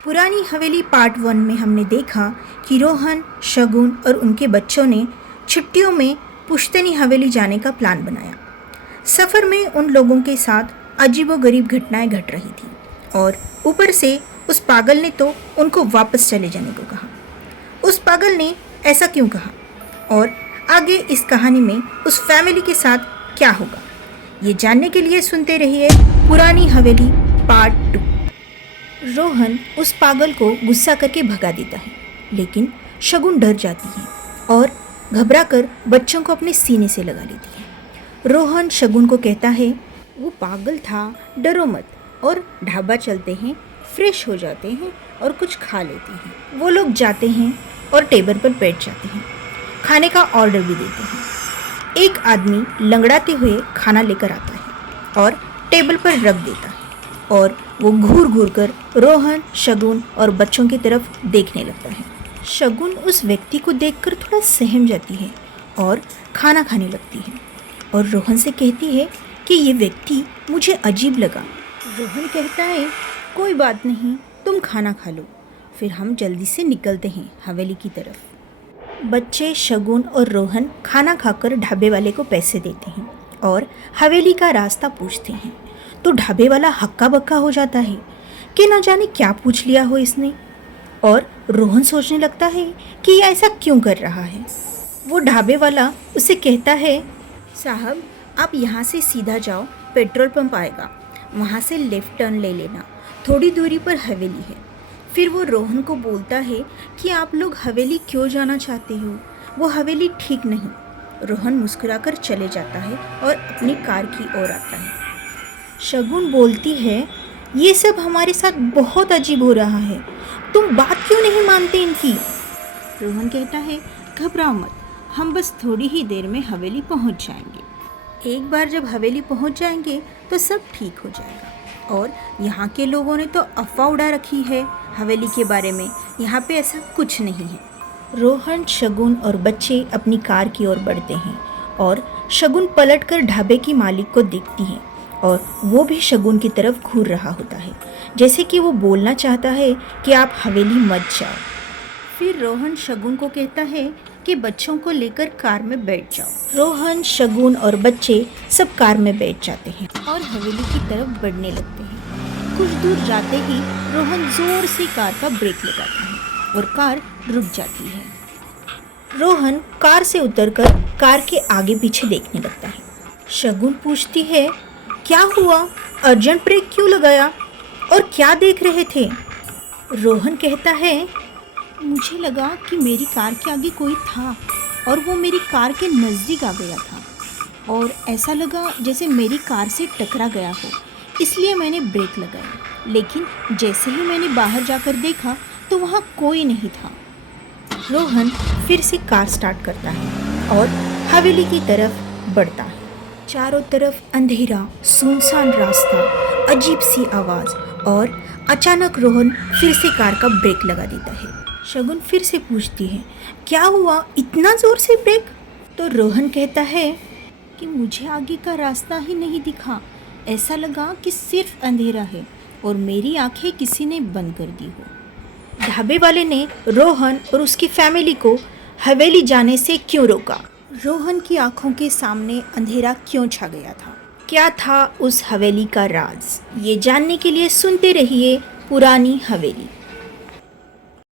पुरानी हवेली पार्ट 1 में हमने देखा कि रोहन, शगुन और उनके बच्चों ने छुट्टियों में पुश्तैनी हवेली जाने का प्लान बनाया। सफ़र में उन लोगों के साथ अजीबोगरीब घटनाएं घट रही थी और ऊपर से उस पागल ने तो उनको वापस चले जाने को कहा। उस पागल ने ऐसा क्यों कहा और आगे इस कहानी में उस फैमिली के साथ क्या होगा, ये जानने के लिए सुनते रहिए पुरानी हवेली पार्ट 2। रोहन उस पागल को गुस्सा करके भगा देता है, लेकिन शगुन डर जाती है और घबराकर बच्चों को अपने सीने से लगा लेती है। रोहन शगुन को कहता है, वो पागल था, डरो मत, और ढाबा चलते हैं, फ्रेश हो जाते हैं और कुछ खा लेते हैं। वो लोग जाते हैं और टेबल पर बैठ जाते हैं, खाने का ऑर्डर भी देते हैं। एक आदमी लंगड़ाते हुए खाना लेकर आता है और टेबल पर रख देता है और वो घूर घूर कर रोहन, शगुन और बच्चों की तरफ देखने लगता है। शगुन उस व्यक्ति को देखकर थोड़ा सहम जाती है और खाना खाने लगती है और रोहन से कहती है कि ये व्यक्ति मुझे अजीब लगा। रोहन कहता है, कोई बात नहीं, तुम खाना खा लो, फिर हम जल्दी से निकलते हैं हवेली की तरफ। बच्चे शगुन और रोहन खाना खाकर ढाबे वाले को पैसे देते हैं और हवेली का रास्ता पूछते हैं, तो ढाबे वाला हक्का बक्का हो जाता है कि न जाने क्या पूछ लिया हो इसने, और रोहन सोचने लगता है कि ये ऐसा क्यों कर रहा है। वो ढाबे वाला उसे कहता है, साहब आप यहाँ से सीधा जाओ, पेट्रोल पंप आएगा, वहाँ से लेफ़्ट टर्न ले लेना, थोड़ी दूरी पर हवेली है। फिर वो रोहन को बोलता है कि आप लोग हवेली क्यों जाना चाहते हो, वो हवेली ठीक नहीं। रोहन मुस्कुराकर चले जाता है और अपनी कार की ओर आता है। शगुन बोलती है, ये सब हमारे साथ बहुत अजीब हो रहा है, तुम बात क्यों नहीं मानते इनकी। रोहन कहता है, घबराओ मत, हम बस थोड़ी ही देर में हवेली पहुंच जाएंगे। एक बार जब हवेली पहुंच जाएंगे तो सब ठीक हो जाएगा। और यहाँ के लोगों ने तो अफवाह उड़ा रखी है हवेली के बारे में, यहाँ पे ऐसा कुछ नहीं है। रोहन, शगुन और बच्चे अपनी कार की ओर बढ़ते हैं और शगुन पलटकर ढाबे की मालिक को देखती है और वो भी शगुन की तरफ घूर रहा होता है, जैसे कि वो बोलना चाहता है कि आप हवेली मत जाओ। फिर रोहन शगुन को कहता है कि बच्चों को लेकर कार में बैठ जाओ। रोहन, शगुन और बच्चे सब कार में बैठ जाते हैं और हवेली की तरफ बढ़ने लगते हैं। कुछ दूर जाते ही रोहन जोर से कार का ब्रेक लगाता है और कार रुक जाती है। रोहन कार से उतरकर कार के आगे पीछे देखने लगता है। शगुन पूछती है, क्या हुआ, अर्जेंट ब्रेक क्यों लगाया और क्या देख रहे थे। रोहन कहता है, मुझे लगा कि मेरी कार के आगे कोई था और वो मेरी कार के नज़दीक आ गया था और ऐसा लगा जैसे मेरी कार से टकरा गया हो, इसलिए मैंने ब्रेक लगाया, लेकिन जैसे ही मैंने बाहर जाकर देखा तो वहाँ कोई नहीं था। रोहन फिर से कार स्टार्ट करता है और हवेली की तरफ बढ़ता है। चारों तरफ अंधेरा, सुनसान रास्ता, अजीब सी आवाज़, और अचानक रोहन फिर से कार का ब्रेक लगा देता है। शगुन फिर से पूछती है, क्या हुआ, इतना ज़ोर से ब्रेक। तो रोहन कहता है कि मुझे आगे का रास्ता ही नहीं दिखा, ऐसा लगा कि सिर्फ अंधेरा है और मेरी आंखें किसी ने बंद कर दी हो। ढाबे वाले ने रोहन और उसकी फैमिली को हवेली जाने से क्यों रोका, रोहन की आंखों के सामने अंधेरा क्यों छा गया था, क्या था उस हवेली का राज, ये जानने के लिए सुनते रहिए पुरानी हवेली।